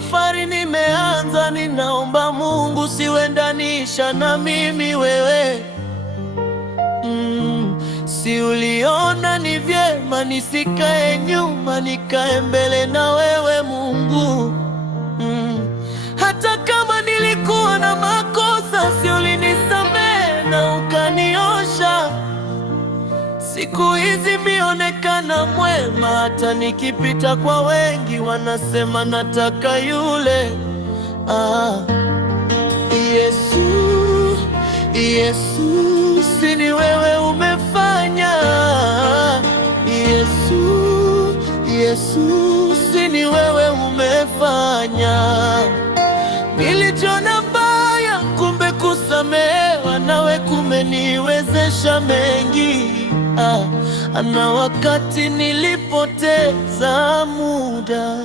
safari nimeanza, ninaomba Mungu siwendanisha na mimi wewe. Si uliona ni vyema nisikae nyuma, nikae mbele na wewe Mungu. Hata kama nilikuwa na makosa, si ulinisamehe na ukaniosha. Siku hizi mionekana mwema, hata nikipita kwa wengi wanasema nataka yule. Yesu, Yesu, si ni wewe umefanya. Yesu, Yesu, si ni wewe umefanya. Nilijiona mbaya, kumbe kusamehewa nawe kumeniwezesha mengi. Na wakati nilipoteza muda